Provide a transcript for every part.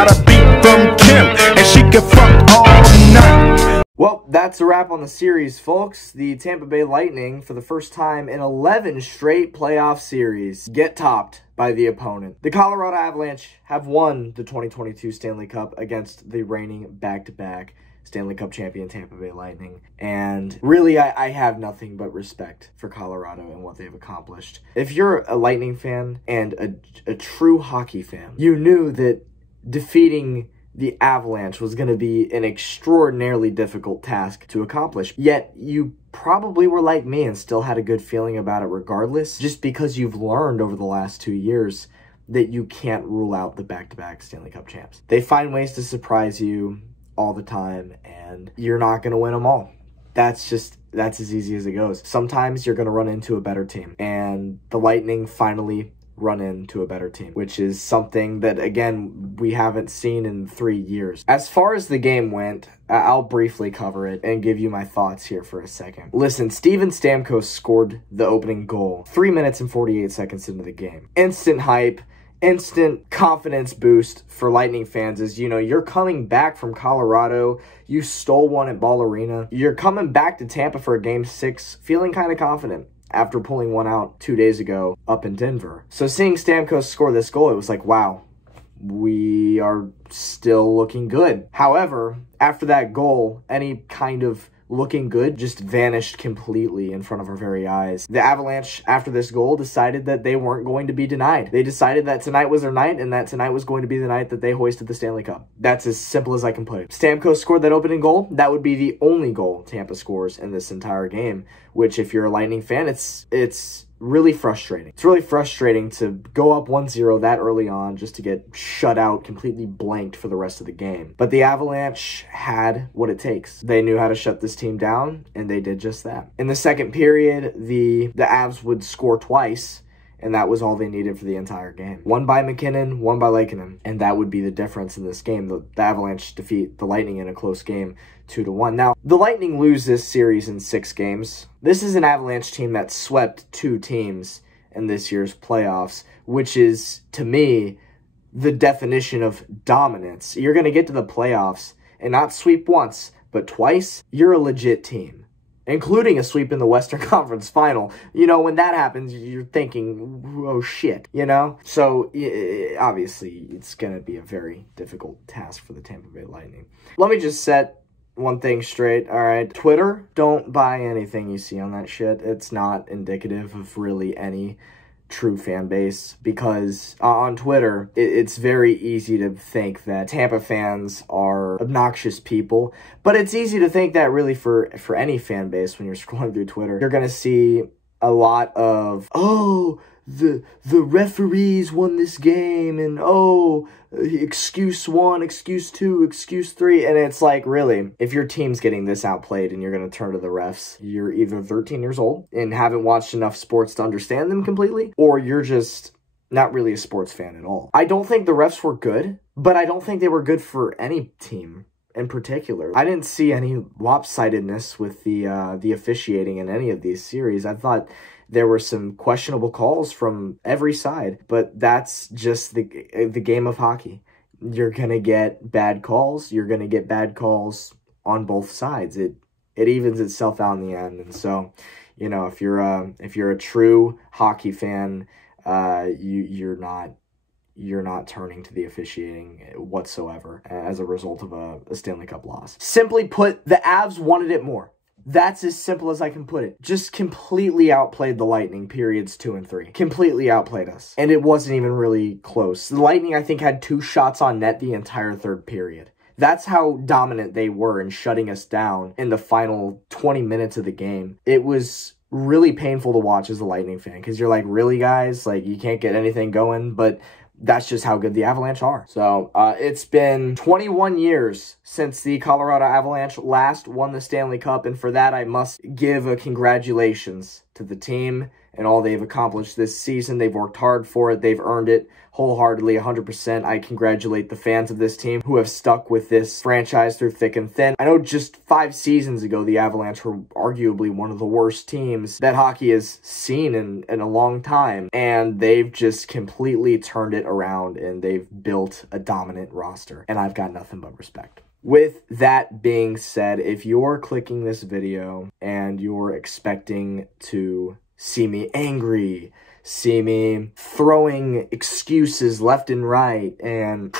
got a beat from Kim, and she can fuck all night. Well, that's a wrap on the series, folks. The Tampa Bay Lightning, for the first time in 11 straight playoff series, get topped by the opponent. The Colorado Avalanche have won the 2022 Stanley Cup against the reigning back-to-back Stanley Cup champion Tampa Bay Lightning. And really, I have nothing but respect for Colorado and what they've accomplished. If you're a Lightning fan and a true hockey fan, you knew that defeating the Avalanche was going to be an extraordinarily difficult task to accomplish. Yet, you probably were like me and still had a good feeling about it regardless, just because you've learned over the last 2 years that you can't rule out the back-to-back Stanley Cup champs. They find ways to surprise you all the time, and you're not going to win them all. That's as easy as it goes. Sometimes you're going to run into a better team, and the Lightning finally run into a better team, which is something that, again, we haven't seen in 3 years. As far as the game went, I'll briefly cover it and give you my thoughts here for a second. Listen, Steven Stamkos scored the opening goal 3 minutes and 48 seconds into the game. Instant hype, instant confidence boost for Lightning fans is, you know, you're coming back from Colorado, you stole one at Ball Arena, you're coming back to Tampa for a Game 6 feeling kind of confident after pulling one out 2 days ago up in Denver. So seeing Stamkos score this goal, it was like, wow, we are still looking good. However, after that goal, any kind of looking good just vanished completely in front of our very eyes. The Avalanche, after this goal, decided that they weren't going to be denied. They decided that tonight was their night, and that tonight was going to be the night that they hoisted the Stanley Cup. That's as simple as I can put it. Stamkos scored that opening goal. That would be the only goal Tampa scores in this entire game, which, if you're a Lightning fan, it's really frustrating. It's really frustrating to go up 1-0 that early on just to get shut out, completely blanked for the rest of the game. But the Avalanche had what it takes. They knew how to shut this team down, and they did just that. In the second period, the Avs would score twice, and that was all they needed for the entire game. One by McKinnon, one by Lankinen, and that would be the difference in this game. The Avalanche defeat the Lightning in a close game, 2-1. Now, the Lightning lose this series in 6 games. This is an Avalanche team that swept 2 teams in this year's playoffs, which is, to me, the definition of dominance. You're going to get to the playoffs and not sweep once, but twice. You're a legit team, including a sweep in the Western Conference Final. You know, when that happens, you're thinking, oh shit, you know? So, obviously, it's going to be a very difficult task for the Tampa Bay Lightning. Let me just set one thing straight, all right? Twitter, don't buy anything you see on that shit. It's not indicative of really any true fan base, because on Twitter, it's very easy to think that Tampa fans are obnoxious people, but it's easy to think that really for any fan base when you're scrolling through Twitter. You're going to see a lot of, oh, the referees won this game, and oh, excuse 1, excuse 2, excuse 3, and it's like, really, if your team's getting this outplayed and you're going to turn to the refs, you're either 13 years old and haven't watched enough sports to understand them completely, or you're just not really a sports fan at all. I don't think the refs were good, but I don't think they were good for any team in particular. I didn't see any lopsidedness with the officiating in any of these series. I thought there were some questionable calls from every side, but that's just the game of hockey. You're going to get bad calls. You're going to get bad calls on both sides. It evens itself out in the end. And so, you know, if you're a true hockey fan, you're not turning to the officiating whatsoever as a result of a Stanley Cup loss. Simply put, the Avs wanted it more. That's as simple as I can put it. Just completely outplayed the Lightning periods 2 and 3. Completely outplayed us. And it wasn't even really close. The Lightning, I think, had 2 shots on net the entire third period. That's how dominant they were in shutting us down in the final 20 minutes of the game. It was really painful to watch as a Lightning fan, because you're like, really, guys? Like, you can't get anything going? But that's just how good the Avalanche are. So, it's been 21 years since the Colorado Avalanche last won the Stanley Cup, and for that, I must give a congratulations to the team and all they've accomplished this season. They've worked hard for it. They've earned it wholeheartedly, 100%. I congratulate the fans of this team who have stuck with this franchise through thick and thin. I know just 5 seasons ago, the Avalanche were arguably one of the worst teams that hockey has seen in a long time, and they've just completely turned it around, and they've built a dominant roster, and I've got nothing but respect. With that being said, if you're clicking this video and you're expecting to see me angry, see me throwing excuses left and right, and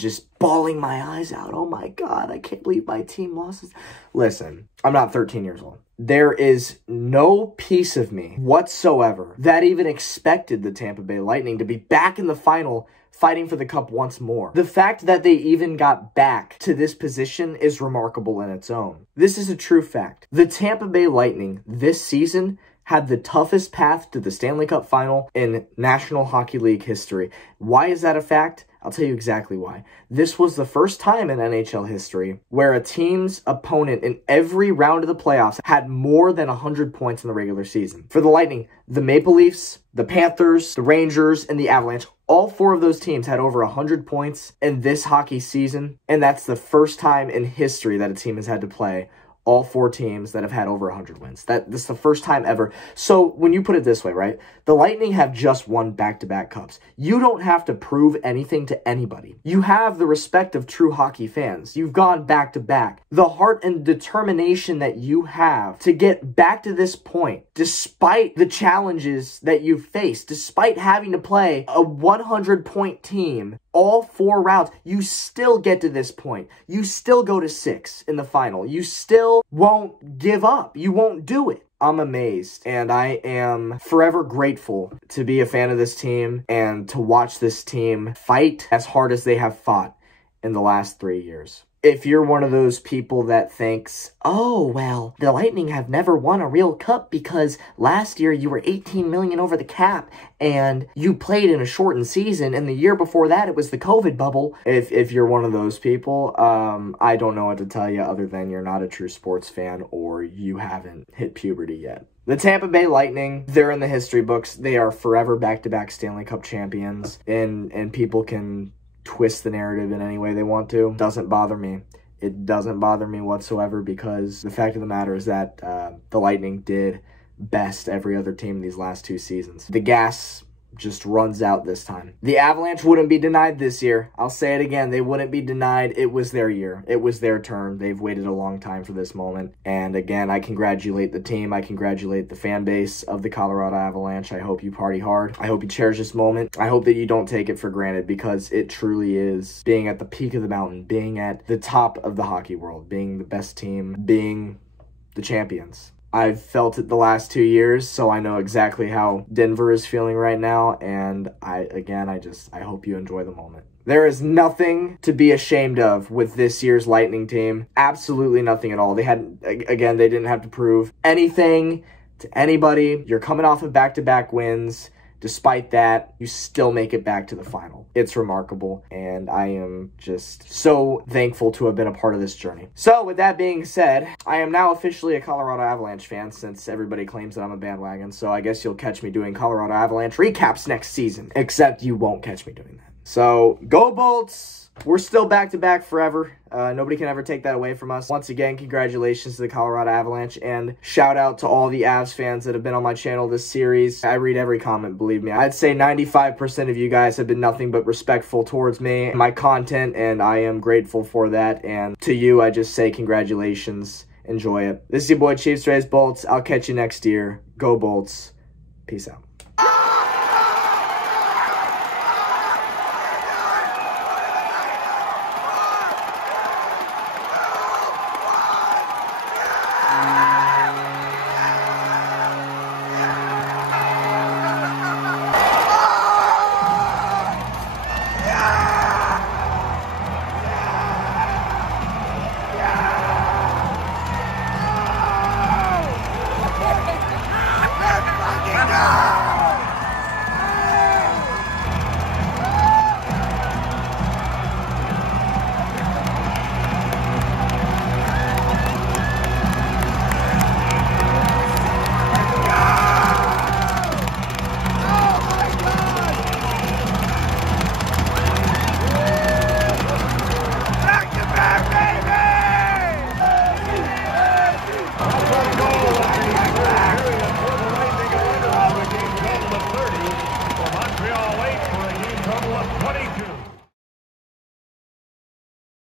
just bawling my eyes out, oh my God, I can't believe my team lost. Listen, I'm not 13 years old. There is no piece of me whatsoever that even expected the Tampa Bay Lightning to be back in the final fighting for the cup once more. The fact that they even got back to this position is remarkable in its own. This is a true fact. The Tampa Bay Lightning this season had the toughest path to the Stanley Cup final in National Hockey League history. Why is that a fact? I'll tell you exactly why. This was the first time in NHL history where a team's opponent in every round of the playoffs had more than 100 points in the regular season. For the Lightning, the Maple Leafs, the Panthers, the Rangers, and the Avalanche, all 4 of those teams had over 100 points in this hockey season, and that's the first time in history that a team has had to play all 4 teams that have had over 100 wins. This is the first time ever. So when you put it this way, right? The Lightning have just won back-to-back cups. You don't have to prove anything to anybody. You have the respect of true hockey fans. You've gone back-to-back. The heart and determination that you have to get back to this point, despite the challenges that you've faced, despite having to play a 100-point team all 4 rounds, you still get to this point. You still go to 6 in the final. You still won't give up. You won't do it. I'm amazed, and I am forever grateful to be a fan of this team and to watch this team fight as hard as they have fought in the last 3 years. If you're one of those people that thinks, oh, well, the Lightning have never won a real cup because last year you were $18 million over the cap and you played in a shortened season, and the year before that it was the COVID bubble. If you're one of those people, I don't know what to tell you other than you're not a true sports fan or you haven't hit puberty yet. The Tampa Bay Lightning, they're in the history books. They are forever back-to-back Stanley Cup champions, and people can twist the narrative in any way they want to. Doesn't bother me. It doesn't bother me whatsoever, because the fact of the matter is that the Lightning did best every other team in these last 2 seasons. The gas just runs out this time. The Avalanche wouldn't be denied this year. I'll say it again. They wouldn't be denied. It was their year. It was their turn. They've waited a long time for this moment. And again, I congratulate the team. I congratulate the fan base of the Colorado Avalanche. I hope you party hard. I hope you cherish this moment. I hope that you don't take it for granted, because it truly is being at the peak of the mountain, being at the top of the hockey world, being the best team, being the champions. I've felt it the last 2 years, so I know exactly how Denver is feeling right now, and I hope you enjoy the moment. There is nothing to be ashamed of with this year's Lightning team. Absolutely nothing at all. They didn't have to prove anything to anybody. You're coming off of back-to-back wins. Despite that, you still make it back to the final. It's remarkable, and I am just so thankful to have been a part of this journey. So, with that being said, I am now officially a Colorado Avalanche fan, since everybody claims that I'm a bandwagon, so I guess you'll catch me doing Colorado Avalanche recaps next season, except you won't catch me doing that. So, go Bolts! We're still back-to-back forever. Nobody can ever take that away from us. Once again, congratulations to the Colorado Avalanche, and shout out to all the Avs fans that have been on my channel this series. I read every comment, believe me. I'd say 95% of you guys have been nothing but respectful towards me and my content, and I am grateful for that. And to you, I just say congratulations. Enjoy it. This is your boy, Chiefs Rays Bolts. I'll catch you next year. Go Bolts. Peace out.